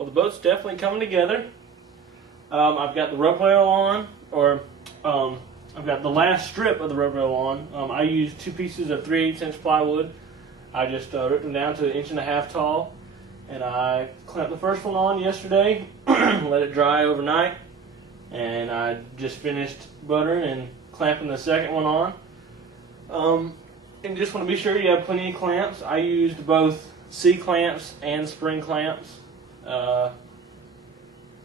Well, the boat's definitely coming together. I've got the rub rail on, I've got the last strip of the rub rail on. I used 2 pieces of 3/8 inch plywood. I just ripped them down to 1.5 inches tall, and I clamped the first one on yesterday, let it dry overnight, and I just finished buttering and clamping the second one on. And just want to be sure you have plenty of clamps. I used both C clamps and spring clamps.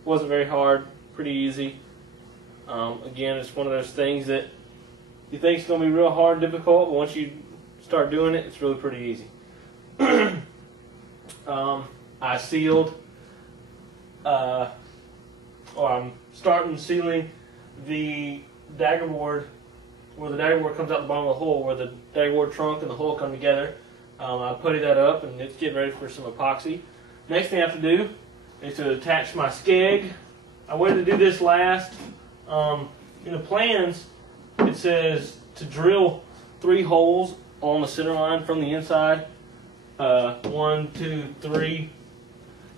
Wasn't very hard, pretty easy. Again, it's one of those things that you think is going to be real hard, difficult, but once you start doing it, it's really pretty easy. I sealed, or I'm starting sealing the dagger board, where the dagger board comes out the bottom of the hole, where the dagger board trunk and the hole come together. I putty that up, and it's getting ready for some epoxy. Next thing I have to do is to attach my skeg. I waited to do this last. In the plans, it says to drill 3 holes on the center line from the inside, 1, 2, 3,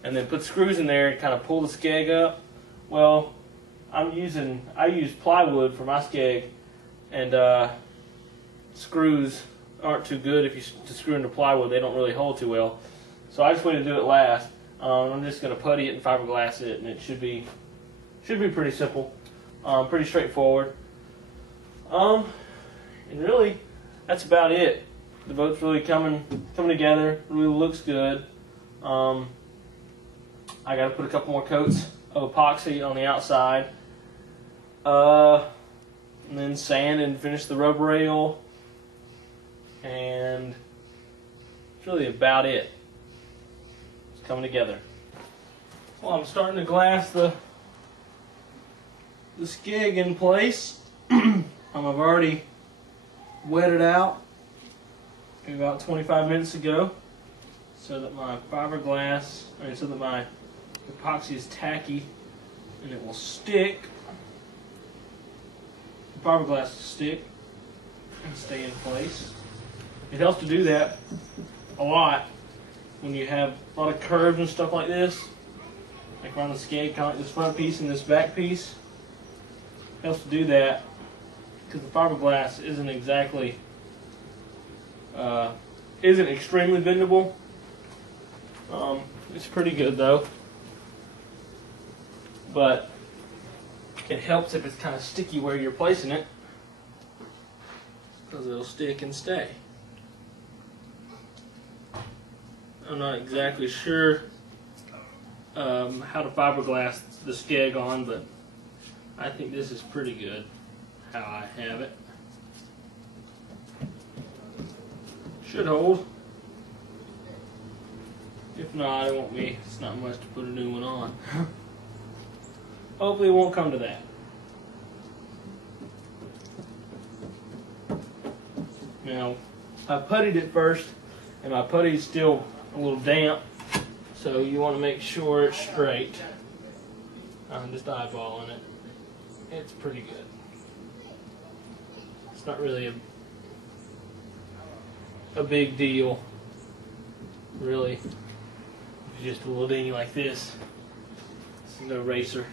and then put screws in there and kind of pull the skeg up. Well, I use plywood for my skeg, and screws aren't too good. If you screw into plywood, they don't really hold too well. So I just waited to do it last. I'm just going to putty it and fiberglass it, and it should be pretty simple, pretty straightforward. And really, that's about it. The boat's really coming together. Really looks good. I got to put a couple more coats of epoxy on the outside, and then sand and finish the rub rail, and that's really about it. It's coming together. Well, I'm starting to glass the skeg in place. I've already wet it out about 25 minutes ago, so that my so that my epoxy is tacky and it will stick. The fiberglass will stick and stay in place. It helps to do that a lot when you have a lot of curves and stuff like this, like around the skeg, kind of like this front piece and this back piece. It helps to do that because the fiberglass isn't exactly isn't extremely bendable. It's pretty good though, but it helps if it's kind of sticky where you're placing it, because it'll stick and stay. I'm not exactly sure how to fiberglass the skeg on, but I think this is pretty good how I have it. Should hold. If not, it's not much to put a new one on. Hopefully it won't come to that. Now, I puttied it first, and my putty's still a little damp, so you want to make sure it's straight. I'm just eyeballing it. It's pretty good. It's not really a big deal, really. It's just a little dingy like this. This is no racer.